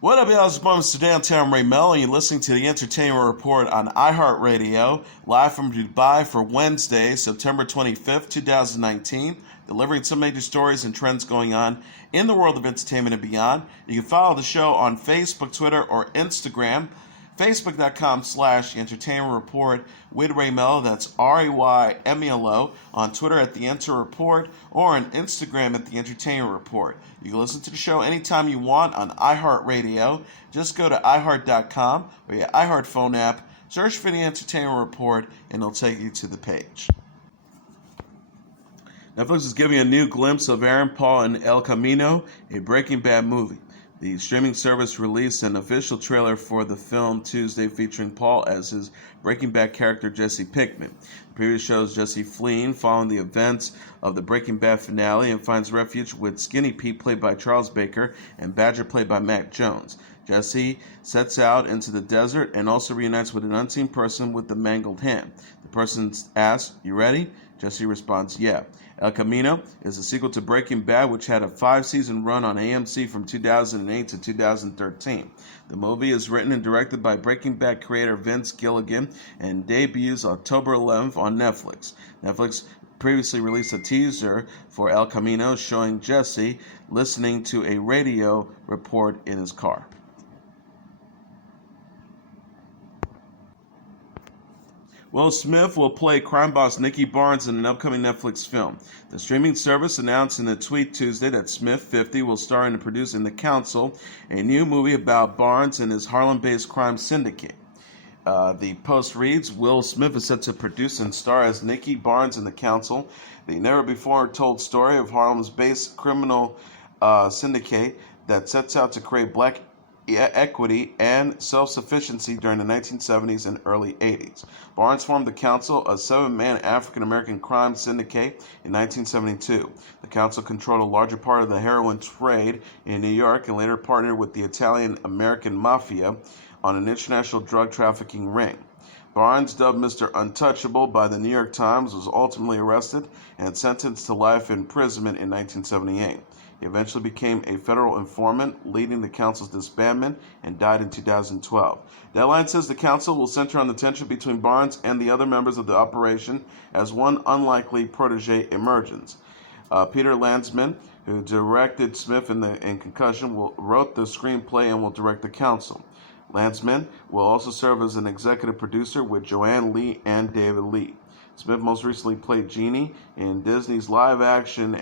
What up, y'all? It's Mr. Downtown Ray Melo, and you're listening to the Entertainment Report on iHeartRadio, live from Dubai for Wednesday, September 25th, 2019, delivering some major stories and trends going on in the world of entertainment and beyond. You can follow the show on Facebook, Twitter, or Instagram. Facebook.com/Entertainment Report with Ray Melo, that's RAYMELO, on Twitter at The Enter Report, or on Instagram at The Entertainment Report. You can listen to the show anytime you want on iHeartRadio. Just go to iHeart.com or your iHeart phone app, search for The Entertainment Report, and it'll take you to the page. Netflix is giving a new glimpse of Aaron Paul and El Camino, a Breaking Bad movie. The streaming service released an official trailer for the film Tuesday featuring Paul as his Breaking Bad character Jesse Pinkman. The preview shows Jesse fleeing following the events of the Breaking Bad finale and finds refuge with Skinny Pete played by Charles Baker and Badger played by Mac Jones. Jesse sets out into the desert and also reunites with an unseen person with the mangled hand. The person asks, "You ready?" Jesse responds, "Yeah." El Camino is a sequel to Breaking Bad, which had a 5-season run on AMC from 2008 to 2013. The movie is written and directed by Breaking Bad creator Vince Gilligan and debuts October 11th on Netflix. Netflix previously released a teaser for El Camino showing Jesse listening to a radio report in his car. Will Smith will play crime boss Nicky Barnes in an upcoming Netflix film. The streaming service announced in a tweet Tuesday that Smith, 50, will star and produce in The Council, a new movie about Barnes and his Harlem-based crime syndicate. The post reads, Will Smith is set to produce and star as Nicky Barnes in The Council, the never-before-told story of Harlem's based criminal syndicate that sets out to create black equity and self-sufficiency during the 1970s and early 80s. Barnes formed the Council, a 7-man African-American crime syndicate, in 1972. The Council controlled a larger part of the heroin trade in New York and later partnered with the Italian-American Mafia on an international drug trafficking ring. Barnes, dubbed Mr. Untouchable by the New York Times, was ultimately arrested and sentenced to life imprisonment in 1978. He eventually became a federal informant, leading the council's disbandment, and died in 2012. Deadline says the council will center on the tension between Barnes and the other members of the operation as one unlikely protege emerges. Peter Landsman, who directed Smith in Concussion, wrote the screenplay and will direct the council. Landsman will also serve as an executive producer with Joanne Lee and David Lee. Smith most recently played Genie in Disney's live-action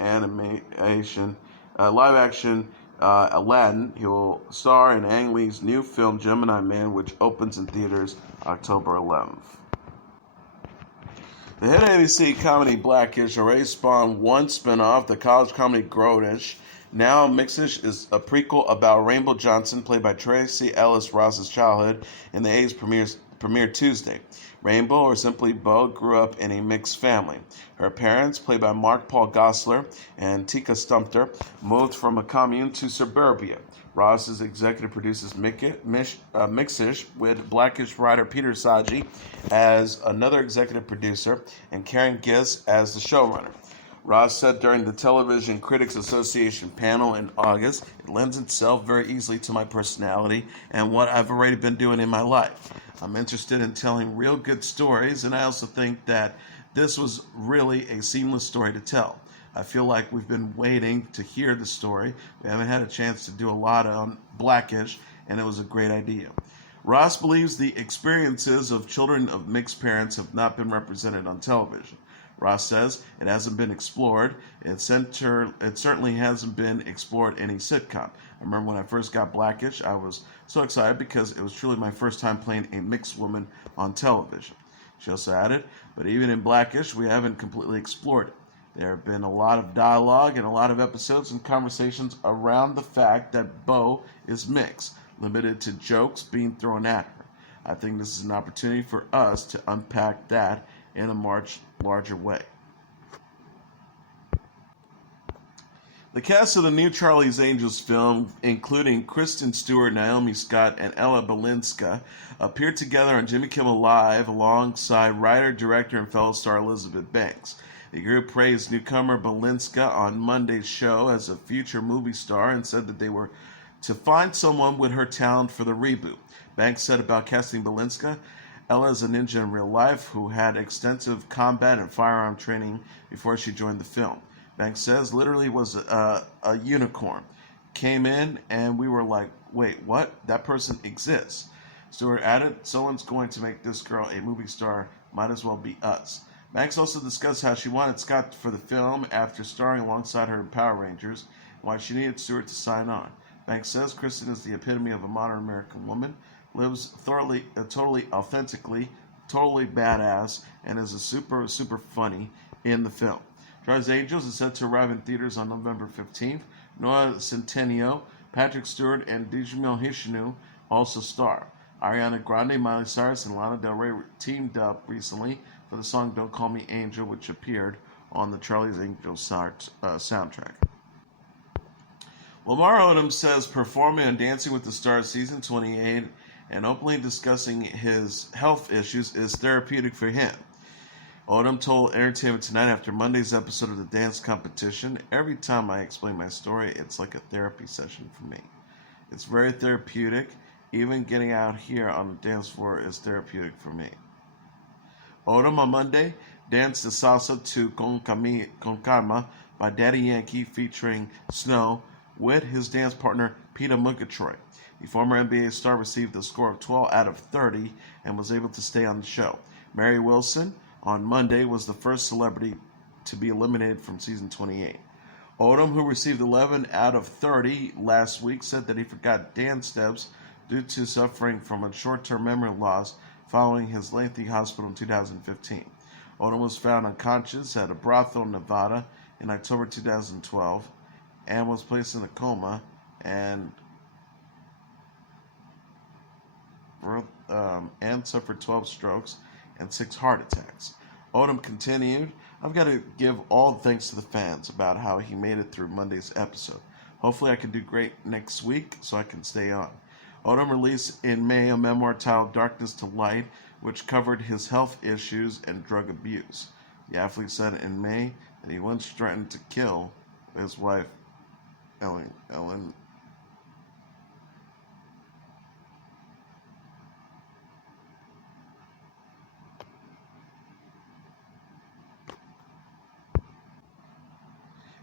Aladdin. He will star in Ang Lee's new film Gemini Man, which opens in theaters October 11th. The hit ABC comedy Blackish already spawned one spinoff, the college comedy Growdish. Now Mixish is a prequel about Rainbow Johnson, played by Tracee Ellis Ross's childhood, and the A's premiered Tuesday. Rainbow, or simply Bo, grew up in a mixed family. Her parents, played by Mark Paul Gosselaar and Tika Stumpter, moved from a commune to suburbia. Ross executive produces Mixish with Blackish writer Peter Saji as another executive producer and Karen Giss as the showrunner. Ross said during the Television Critics Association panel in August, "It lends itself very easily to my personality and what I've already been doing in my life. I'm interested in telling real good stories, and I also think that this was really a seamless story to tell. I feel like we've been waiting to hear the story. We haven't had a chance to do a lot on Blackish, and it was a great idea." Ross believes the experiences of children of mixed parents have not been represented on television. Ross says it hasn't been explored. It certainly hasn't been explored in a sitcom. I remember when I first got Blackish, I was so excited because it was truly my first time playing a mixed woman on television. She also added, but even in Blackish, we haven't completely explored it. There have been a lot of dialogue and a lot of episodes and conversations around the fact that Bo is mixed, limited to jokes being thrown at her. I think this is an opportunity for us to unpack that in a much larger way. The cast of the new Charlie's Angels film, including Kristen Stewart, Naomi Scott, and Ella Balinska, appeared together on Jimmy Kimmel Live alongside writer, director, and fellow star Elizabeth Banks. The group praised newcomer Balinska on Monday's show as a future movie star and said that they were to find someone with her talent for the reboot. Banks said about casting Balinska, Ella is a ninja in real life who had extensive combat and firearm training before she joined the film. Banks says literally was a unicorn. Came in and we were like, wait, what? That person exists. Stewart added, someone's going to make this girl a movie star, might as well be us. Banks also discussed how she wanted Scott for the film after starring alongside her in Power Rangers, and why she needed Stewart to sign on. Banks says Kristen is the epitome of a modern American woman, lives totally authentically, totally badass, and is a super funny in the film. Charlie's Angels is set to arrive in theaters on November 15th. Noah Centineo, Patrick Stewart, and Djimon Hishinu also star. Ariana Grande, Miley Cyrus, and Lana Del Rey teamed up recently for the song Don't Call Me Angel, which appeared on the Charlie's Angels soundtrack. Lamar Odom says performing on Dancing with the Stars Season 28 and openly discussing his health issues is therapeutic for him. Odom told Entertainment Tonight after Monday's episode of the dance competition, every time I explain my story, it's like a therapy session for me. It's very therapeutic. Even getting out here on the dance floor is therapeutic for me. Odom on Monday danced the salsa to Con Calma by Daddy Yankee featuring Snow with his dance partner Peter Murgatroyd. The former NBA star received a score of 12 out of 30 and was able to stay on the show. Mary Wilson on Monday was the first celebrity to be eliminated from season 28. Odom, who received 11 out of 30 last week, said that he forgot dance steps due to suffering from a short-term memory loss following his lengthy hospital in 2015. Odom was found unconscious at a brothel in Nevada in October 2012 and was placed in a coma and suffered 12 strokes and 6 heart attacks. Odom continued, I've got to give all the thanks to the fans about how he made it through Monday's episode. Hopefully I can do great next week so I can stay on. Odom released in May a memoir titled Darkness to Light, which covered his health issues and drug abuse. The athlete said in May that he once threatened to kill his wife, Ellen.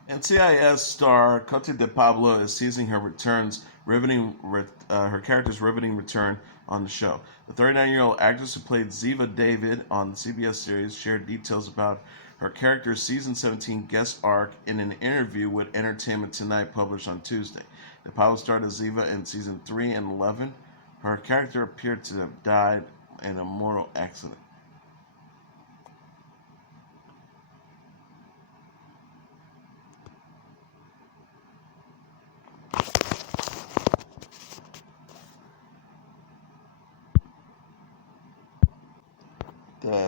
NCIS star Cote de Pablo is teasing her character's riveting return on the show. The 39-year-old actress who played Ziva David on the CBS series shared details about her character's season 17 guest arc in an interview with Entertainment Tonight published on Tuesday. De Pablo starred as Ziva in season 3 and 11. Her character appeared to have died in a mortal accident.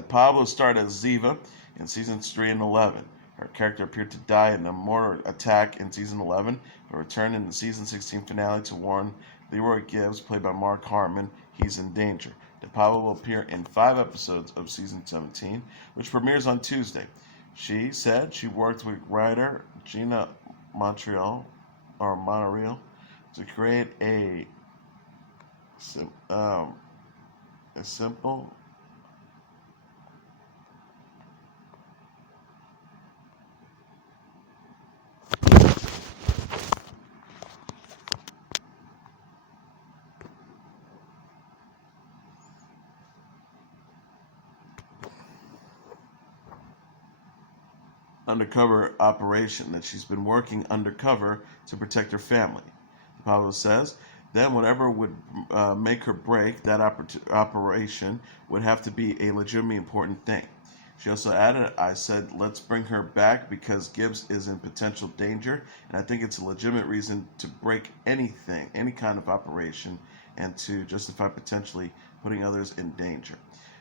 Pablo starred as Ziva in seasons 3 and 11. Her character appeared to die in a mortar attack in season 11, but returned in the season 16 finale to warn Leroy Gibbs, played by Mark Harmon, he's in danger. De Pablo will appear in 5 episodes of season 17, which premieres on Tuesday. She said she worked with writer Gina Montreal to create a simple undercover operation that she's been working undercover to protect her family. Pablo says, then whatever would make her break that operation would have to be a legitimately important thing. She also added, I said, let's bring her back because Gibbs is in potential danger, and I think it's a legitimate reason to break anything, any kind of operation, and to justify potentially putting others in danger.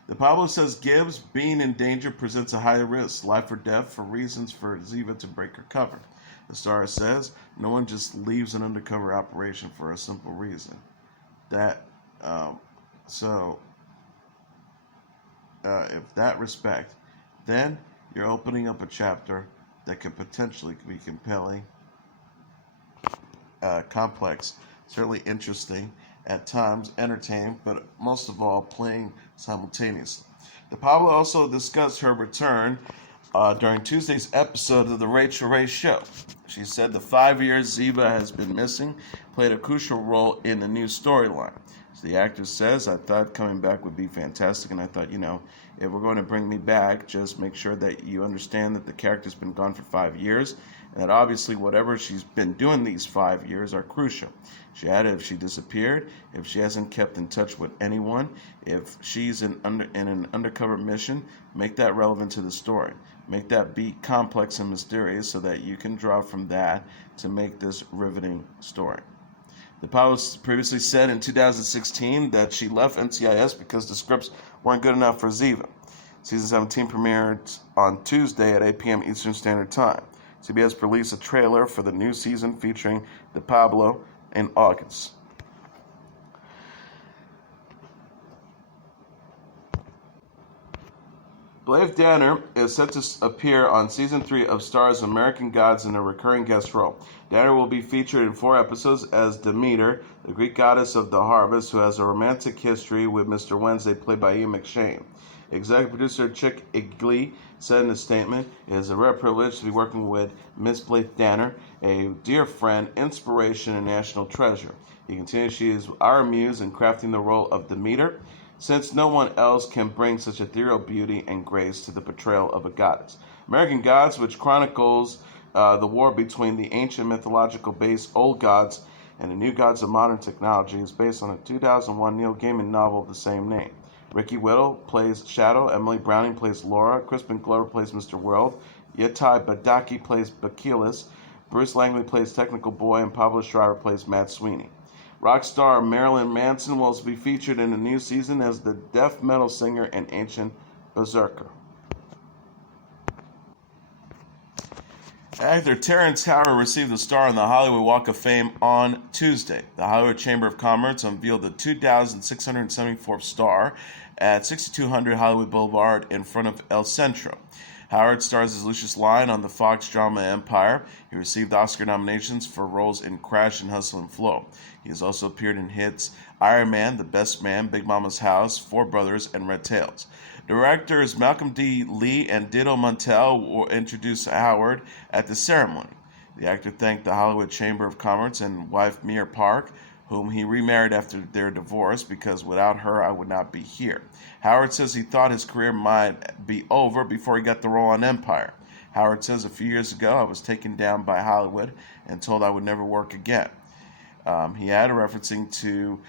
The Pablo says Gibbs being in danger presents a high risk, life or death, for reasons for Ziva to break her cover. The star says no one just leaves an undercover operation for a simple reason. If that respect, then you're opening up a chapter that could potentially be compelling, complex certainly interesting at times, entertaining, but most of all, playing simultaneously. De Pablo also discussed her return during Tuesday's episode of The Rachel Ray Show. She said the 5 years Ziva has been missing played a crucial role in the new storyline. So the actress says, I thought coming back would be fantastic, and I thought, if we're going to bring me back, just make sure that you understand that the character's been gone for 5 years, and that obviously whatever she's been doing these 5 years are crucial. She added, if she disappeared, if she hasn't kept in touch with anyone, if she's in an undercover mission, make that relevant to the story. Make that beat complex and mysterious so that you can draw from that to make this riveting story. De Pablo previously said in 2016 that she left NCIS because the scripts weren't good enough for Ziva. Season 17 premiered on Tuesday at 8 p.m. Eastern Standard Time. CBS released a trailer for the new season featuring De Pablo in August. Blythe Danner is set to appear on Season 3 of Star's American Gods in a recurring guest role. Danner will be featured in 4 episodes as Demeter, the Greek goddess of the harvest, who has a romantic history with Mr. Wednesday, played by Ian McShane. Executive producer Chick Igley said in a statement, it is a rare privilege to be working with Miss Blythe Danner, a dear friend, inspiration, and national treasure. He continues, she is our muse in crafting the role of Demeter, since no one else can bring such ethereal beauty and grace to the portrayal of a goddess. American Gods, which chronicles the war between the ancient mythological-based old gods and the new gods of modern technology, is based on a 2001 Neil Gaiman novel of the same name. Ricky Whittle plays Shadow, Emily Browning plays Laura, Crispin Glover plays Mr. World, Yetai Badaki plays Bacillus, Bruce Langley plays Technical Boy, and Pablo Schreiber plays Matt Sweeney. Rock star Marilyn Manson will also be featured in the new season as the death metal singer and ancient berserker. Actor Terrence Howard received a star on the Hollywood Walk of Fame on Tuesday. The Hollywood Chamber of Commerce unveiled the 2,674th star at 6200 Hollywood Boulevard in front of El Centro. Howard stars as Lucius Lyon on the Fox drama Empire. He received Oscar nominations for roles in Crash and Hustle and Flow. He has also appeared in hits Iron Man, The Best Man, Big Mama's House, Four Brothers, and Red Tails. Directors Malcolm D. Lee and Dido Montel will introduce Howard at the ceremony. The actor thanked the Hollywood Chamber of Commerce and wife Mir Park, whom he remarried after their divorce, because without her I would not be here. Howard says he thought his career might be over before he got the role on Empire. Howard says a few years ago I was taken down by Hollywood and told I would never work again. He added, referencing to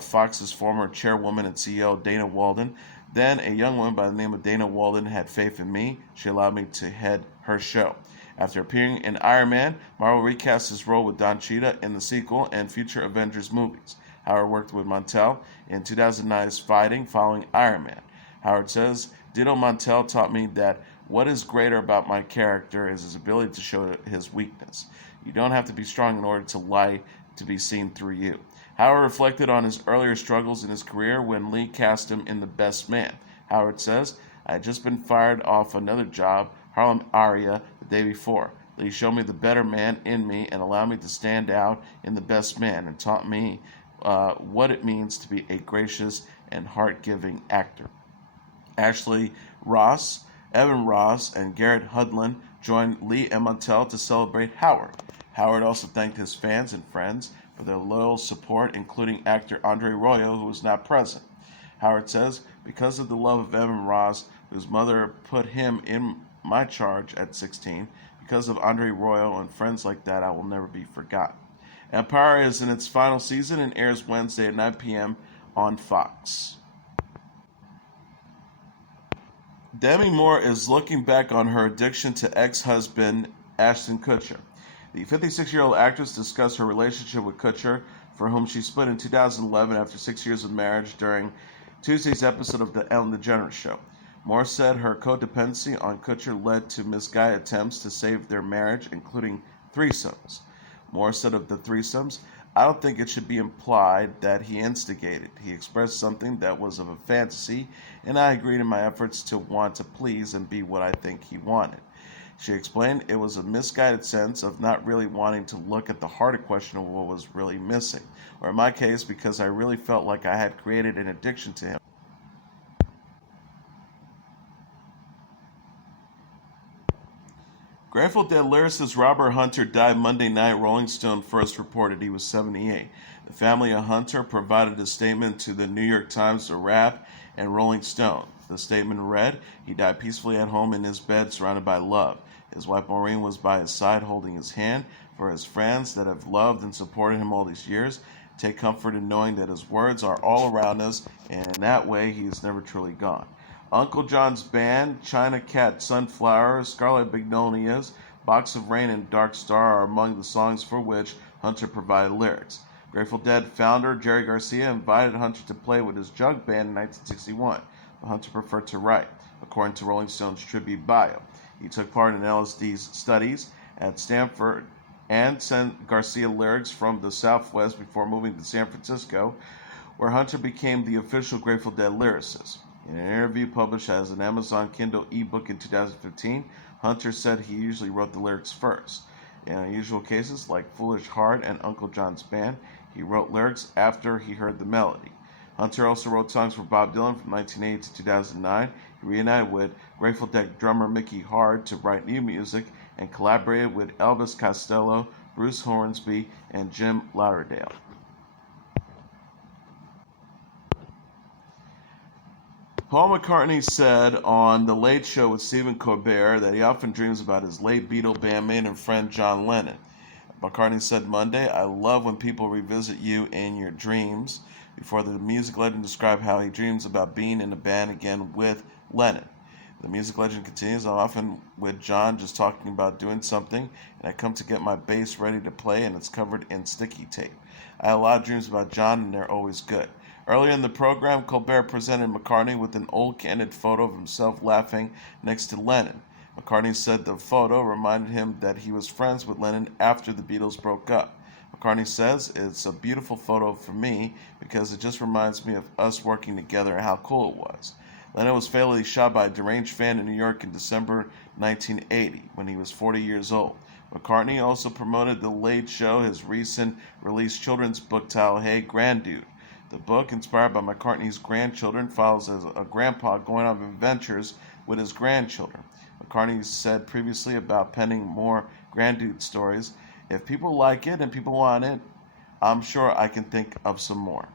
Fox's former chairwoman and CEO Dana Walden, then a young woman by the name of Dana Walden had faith in me. She allowed me to head her show. After appearing in Iron Man, Marvel recast his role with Don Cheadle in the sequel and future Avengers movies. Howard worked with Montel in 2009's Fighting following Iron Man. Howard says, Dido Montel taught me that what is greater about my character is his ability to show his weakness. You don't have to be strong in order to lie to be seen through you. Howard reflected on his earlier struggles in his career when Lee cast him in The Best Man. Howard says, I had just been fired off another job, Harlem Aria, the day before. Lee showed me the better man in me and allowed me to stand out in The Best Man and taught me what it means to be a gracious and heart-giving actor. Ashley Ross, Evan Ross, and Garrett Hudlin joined Lee and Montel to celebrate Howard. Howard also thanked his fans and friends for their loyal support, including actor Andre Royo, who was not present. Howard says, because of the love of Evan Ross, whose mother put him in my charge at 16, because of Andre Royo and friends like that, I will never be forgotten. Empire is in its final season and airs Wednesday at 9 p.m. on Fox. Demi Moore is looking back on her addiction to ex-husband Ashton Kutcher. The 56-year-old actress discussed her relationship with Kutcher, for whom she split in 2011 after 6 years of marriage, during Tuesday's episode of The Ellen DeGeneres Show. Moore said her codependency on Kutcher led to misguided attempts to save their marriage, including threesomes. Moore said of the threesomes, I don't think it should be implied that he instigated. He expressed something that was of a fantasy, and I agreed in my efforts to want to please and be what I think he wanted. She explained it was a misguided sense of not really wanting to look at the harder question of what was really missing, or in my case, because I really felt like I had created an addiction to him. Grateful Dead lyricist Robert Hunter died Monday night. Rolling Stone first reported he was 78. The family of Hunter provided a statement to the New York Times, The Rap, and Rolling Stone. The statement read, "He died peacefully at home in his bed, surrounded by love. His wife Maureen was by his side, holding his hand. For his friends that have loved and supported him all these years, take comfort in knowing that his words are all around us, and in that way, he is never truly gone." Uncle John's Band, China Cat Sunflower, Scarlet Magnolias, Box of Rain, and Dark Star are among the songs for which Hunter provided lyrics. Grateful Dead founder Jerry Garcia invited Hunter to play with his jug band in 1961, but Hunter preferred to write, according to Rolling Stone's tribute bio. He took part in LSD's studies at Stanford and sent Garcia lyrics from the Southwest before moving to San Francisco, where Hunter became the official Grateful Dead lyricist. In an interview published as an Amazon Kindle ebook in 2015, Hunter said he usually wrote the lyrics first. In unusual cases like Foolish Heart and Uncle John's Band, he wrote lyrics after he heard the melody. Hunter also wrote songs for Bob Dylan from 1980 to 2009. He reunited with Grateful Dead drummer Mickey Hart to write new music and collaborated with Elvis Costello, Bruce Hornsby, and Jim Lauderdale. Paul McCartney said on The Late Show with Stephen Colbert that he often dreams about his late Beatle bandmate and friend John Lennon. McCartney said Monday, "I love when people revisit you in your dreams," before the music legend described how he dreams about being in a band again with Lennon. The music legend continues, "I'm often with John just talking about doing something, and I come to get my bass ready to play, and it's covered in sticky tape. I have a lot of dreams about John, and they're always good." Earlier in the program, Colbert presented McCartney with an old candid photo of himself laughing next to Lennon. McCartney said the photo reminded him that he was friends with Lennon after the Beatles broke up. McCartney says, "It's a beautiful photo for me because it just reminds me of us working together and how cool it was." Lennon was fatally shot by a deranged fan in New York in December 1980 when he was 40 years old. McCartney also promoted The Late Show, his recent released children's book titled Hey Granddude. The book, inspired by McCartney's grandchildren, follows as a grandpa going on adventures with his grandchildren. McCartney said previously about penning more granddude stories, "If people like it and people want it, I'm sure I can think of some more."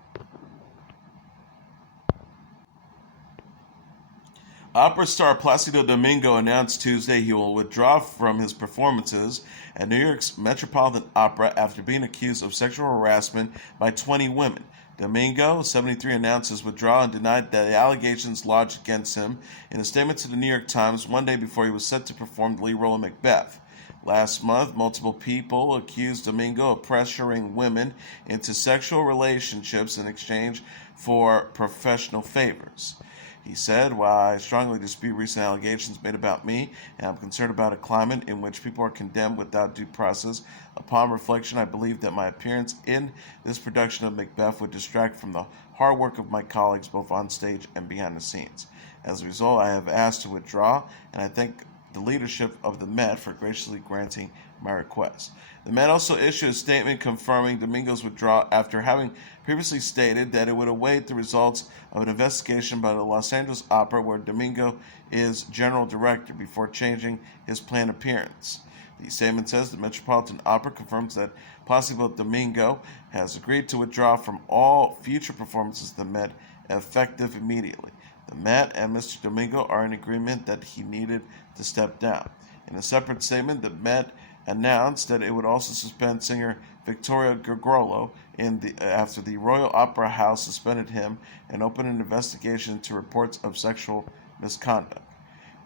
Opera star Placido Domingo announced Tuesday he will withdraw from his performances at New York's Metropolitan Opera after being accused of sexual harassment by 20 women. Domingo, 73, announced his withdrawal and denied that the allegations lodged against him in a statement to the New York Times one day before he was set to perform the lead role in Macbeth. Last month, multiple people accused Domingo of pressuring women into sexual relationships in exchange for professional favors. He said, "While I strongly dispute recent allegations made about me, and I'm concerned about a climate in which people are condemned without due process, upon reflection, I believe that my appearance in this production of Macbeth would distract from the hard work of my colleagues both on stage and behind the scenes. As a result, I have asked to withdraw, and I thank the leadership of the Met for graciously granting my request." The Met also issued a statement confirming Domingo's withdrawal after having previously stated that it would await the results of an investigation by the Los Angeles Opera, where Domingo is general director, before changing his planned appearance. The statement says the Metropolitan Opera confirms that Placido Domingo has agreed to withdraw from all future performances of the Met effective immediately. The Met and Mr. Domingo are in agreement that he needed to step down. In a separate statement, the Met announced that it would also suspend singer Victoria Gurgolo after the Royal Opera House suspended him and opened an investigation into reports of sexual misconduct.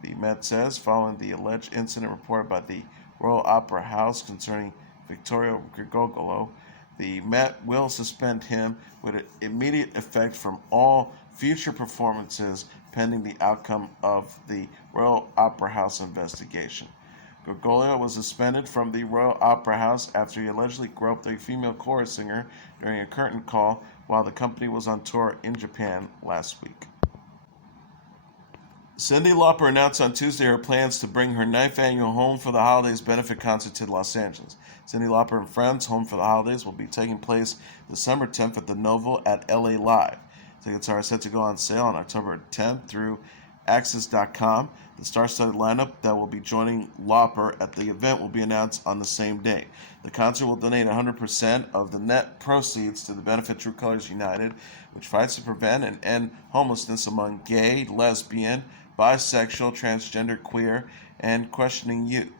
The Met says, following the alleged incident reported by the Royal Opera House concerning Victoria Gurgolo, the Met will suspend him with immediate effect from all future performances pending the outcome of the Royal Opera House investigation. Gurgolo was suspended from the Royal Opera House after he allegedly groped a female chorus singer during a curtain call while the company was on tour in Japan last week. Cyndi Lauper announced on Tuesday her plans to bring her 9th annual Home for the Holidays benefit concert to Los Angeles. Cyndi Lauper and Friends Home for the Holidays will be taking place December 10th at the Novo at LA Live. Tickets are set to go on sale on October 10th through Access.com. The star-studded lineup that will be joining Lauper at the event will be announced on the same day. The concert will donate 100% of the net proceeds to the benefit True Colors United, which fights to prevent and end homelessness among gay, lesbian, bisexual, transgender, queer, and questioning youth.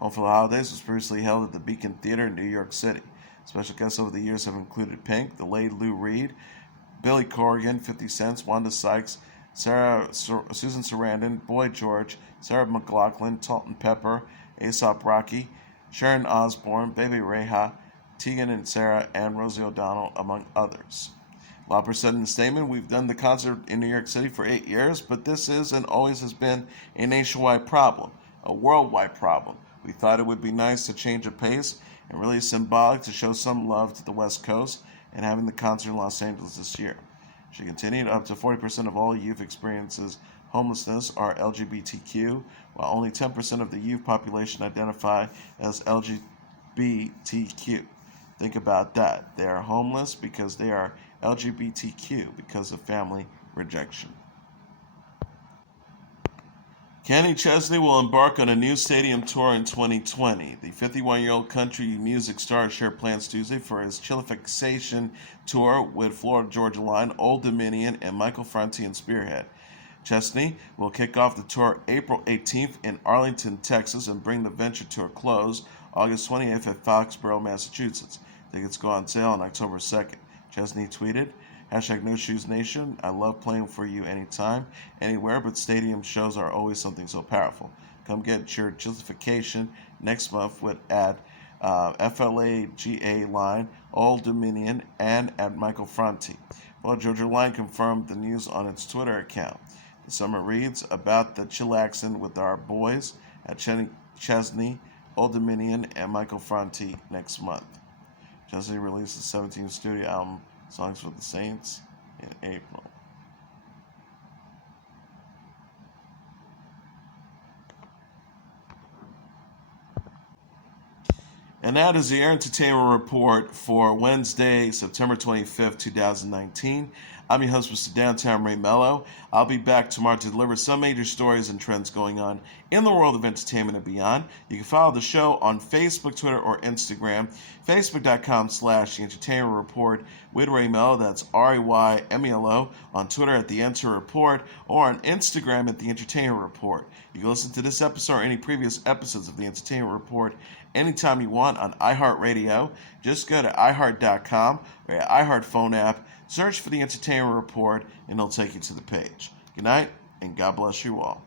Home for the Holidays was previously held at the Beacon Theater in New York City. Special guests over the years have included Pink, the late Lou Reed, Billy Corrigan, 50 Cent, Wanda Sykes, Susan Sarandon, Boy George, Sarah McLachlan, Salt Pepper, Aesop Rocky, Sharon Osbourne, Baby Reha, Tegan and Sarah, and Rosie O'Donnell, among others. Lauper said in a statement, "We've done the concert in New York City for 8 years, but this is and always has been a nationwide problem, a worldwide problem. We thought it would be nice to change the pace and really symbolic to show some love to the West Coast and having the concert in Los Angeles this year." She continued, "Up to 40% of all youth experiences homelessness are LGBTQ, while only 10% of the youth population identify as LGBTQ. Think about that. They are homeless because they are LGBTQ because of family rejection." Kenny Chesney will embark on a new stadium tour in 2020. The 51-year-old country music star shared plans Tuesday for his Chillaxification tour with Florida Georgia Line, Old Dominion, and Michael Franti and Spearhead. Chesney will kick off the tour April 18th in Arlington, Texas, and bring the venture to a close August 28th at Foxborough, Massachusetts. Tickets go on sale on October 2nd. Chesney tweeted, #NoShoesNation, I love playing for you anytime, anywhere, but stadium shows are always something so powerful. Come get your Chillaxification next month with at FLAGA Line, Old Dominion, and at Michael Franti. Well, Georgia Line confirmed the news on its Twitter account. The summer reads about the chillaxing with our boys at Chesney, Old Dominion, and Michael Franti next month. Chesney released his 17th studio album, Songs for the Saints, in April. And that is the Air Entertainment Report for Wednesday, September 25th, 2019. I'm your host, Mr. Downtown Ray Melo. I'll be back tomorrow to deliver some major stories and trends going on in the world of entertainment and beyond. You can follow the show on Facebook, Twitter, or Instagram. Facebook.com/The Entertainment Report with Ray Melo. That's RAYMELO. On Twitter at The Enter Report, or on Instagram at The Entertainment Report. You can listen to this episode or any previous episodes of The Entertainment Report anytime you want on iHeartRadio. Just go to iHeart.com or your iHeart phone app, search for The Entertainment Report, and it'll take you to the page. Good night, and God bless you all.